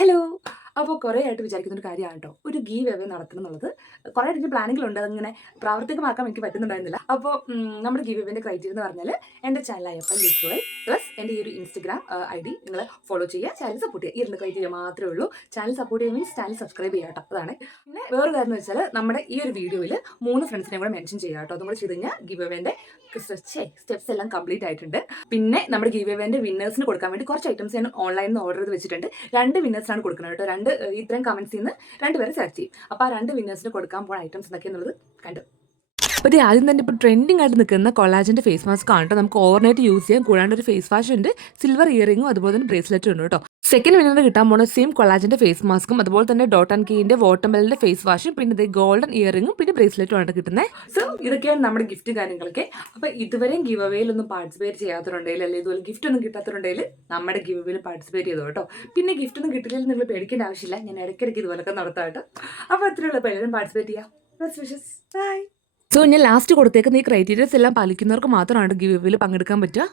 Hello അപ്പോൾ കുറേ ആയിട്ട് വിചാരിക്കുന്ന ഒരു കാര്യമാണ് കേട്ടോ ഒരു ഗീവ് എവേ നടത്തണം എന്നുള്ളത്. കുറേ ആയിട്ട് പ്ലാനിങ്ങിലുണ്ട് അതിങ്ങനെ പ്രാവർത്തികമാക്കാൻ എനിക്ക് പറ്റുന്നുണ്ടായിരുന്നില്ല. അപ്പോൾ നമ്മുടെ ഗീവ് എവേന്റെ ക്രൈറ്റീരിയ എന്ന് പറഞ്ഞാൽ എന്റെ ചാനലായ ലിറ്റ് പ്ലസ് എന്റെ ഈ ഒരു ഇൻസ്റ്റഗ്രാം ഐ ഡി നിങ്ങൾ ഫോളോ ചെയ്യുക. ചാനൽ സപ്പോർട്ട് ചെയ്യുക. ഇരുന്ന് രണ്ട് ചെയ്യുക മാത്രമേ ഉള്ളൂ. ചാനൽ സപ്പോർട്ട് ചെയ്യുക മീൻസ് ചാനൽ സബ്സ്ക്രൈബ് ചെയ്യുക കേട്ടോ. അതാണ്. പിന്നെ വേറൊരു കാര്യം എന്ന് വെച്ചാൽ നമ്മുടെ ഈ ഒരു വീഡിയോയിൽ മൂന്ന് ഫ്രണ്ട്സിനെ കൂടെ മെൻഷൻ ചെയ്യുക കേട്ടോ. അതും കൂടെ ചെയ്ത് കഴിഞ്ഞാൽ ഗീവ് എവേന്റെ സ്റ്റെപ്സ് എല്ലാം കംപ്ലീറ്റ് ആയിട്ടുണ്ട്. പിന്നെ നമ്മുടെ ഗീവ് എവേന്റെ വിന്നേഴ്സിന് കൊടുക്കാൻ വേണ്ടി കുറച്ച് ഐറ്റംസ് ഞാൻ ഓൺലൈനിൽ നിന്ന് ഓർഡർ ചെയ്ത് വെച്ചിട്ടുണ്ട്. രണ്ട് വിന്നേഴ്സാണ് കൊടുക്കുന്നത് കേട്ടോ. രണ്ട് ഇത്രയും കമൻസിൽ നിന്ന് രണ്ടുപേരെ സെലക്ട് ചെയ്യും. അപ്പോൾ ആ രണ്ട് വിന്നേഴ്സിന് കൊടുക്കാൻ പോകുന്ന ഐറ്റംസ് എന്തൊക്കെയാണെന്നുള്ളത് കണ്ടു. അപ്പോൾ ആദ്യം തന്നെ ഇപ്പോൾ ട്രെൻഡിങ് ആയിട്ട് നിൽക്കുന്ന കൊളാജിന്റെ ഫേസ് മാസ്ക് ആണ് കേട്ടോ നമുക്ക് ഓവർനൈറ്റ് യൂസ് ചെയ്യാം കൂടാണ്ട് ഒരു ഫേസ് വാഷ് ഉണ്ട്. സിൽവർ ഇയറിങ്ങും അതുപോലെ തന്നെ ബ്രേസ്ലെറ്റും ഉണ്ട് കേട്ടോ സെക്കൻഡ് വിന്നർ കിട്ടാൻ പോകുന്ന സെയിം കൊളാജിന്റെ ഫേസ് മാസ്കും അതുപോലെ തന്നെ ഡോട്ട് ആൻഡ് കീന്റെ വാട്ടർമെലിന്റെ ഫേസ് വാഷും പിന്നെ ഇത് ഗോൾഡൻ ഇയറിങ്ങും പിന്നെ ബ്രേസ്ലെറ്റും ആണ് കിട്ടുന്നത് സോ ഇതൊക്കെയാണ് നമ്മുടെ ഗിഫ്റ്റ് കാര്യങ്ങളൊക്കെ. അപ്പോൾ ഇതുവരെയും ഗിവ് അവയിലൊന്നും പാർട്ടിസിപ്പേറ്റ് ചെയ്യാത്തവരുണ്ടെങ്കിൽ അല്ലെങ്കിൽ ഇതുപോലെ ഗിഫ്റ്റ് ഒന്നും കിട്ടാത്തവരുണ്ടെങ്കിൽ നമ്മുടെ ഗിവ് അവയിൽ പാർട്ടിസിപ്പേറ്റ് ചെയ്തു കേട്ടോ പിന്നെ ഗിഫ്റ്റ് ഒന്നും കിട്ടില്ലെങ്കിൽ നിങ്ങൾ പേടിക്കേണ്ട ആവശ്യമില്ല. ഞാൻ ഇടയ്ക്കിടയ്ക്ക് ഇതുപോലൊക്കെ നടത്താം കേട്ടോ അപ്പോൾ അത്രയുള്ള പേരും പാർട്ടിസിപ്പേറ്റ് ചെയ്യാം. ബൈ സോ ഞാൻ ലാസ്റ്റ് കൊടുത്തേക്കുന്ന ഈ ക്രൈറ്റീരിയസ് എല്ലാം പാലിക്കുന്നവർക്ക് മാത്രമാണ് ഗിവ് പങ്കെടുക്കാൻ പറ്റുക.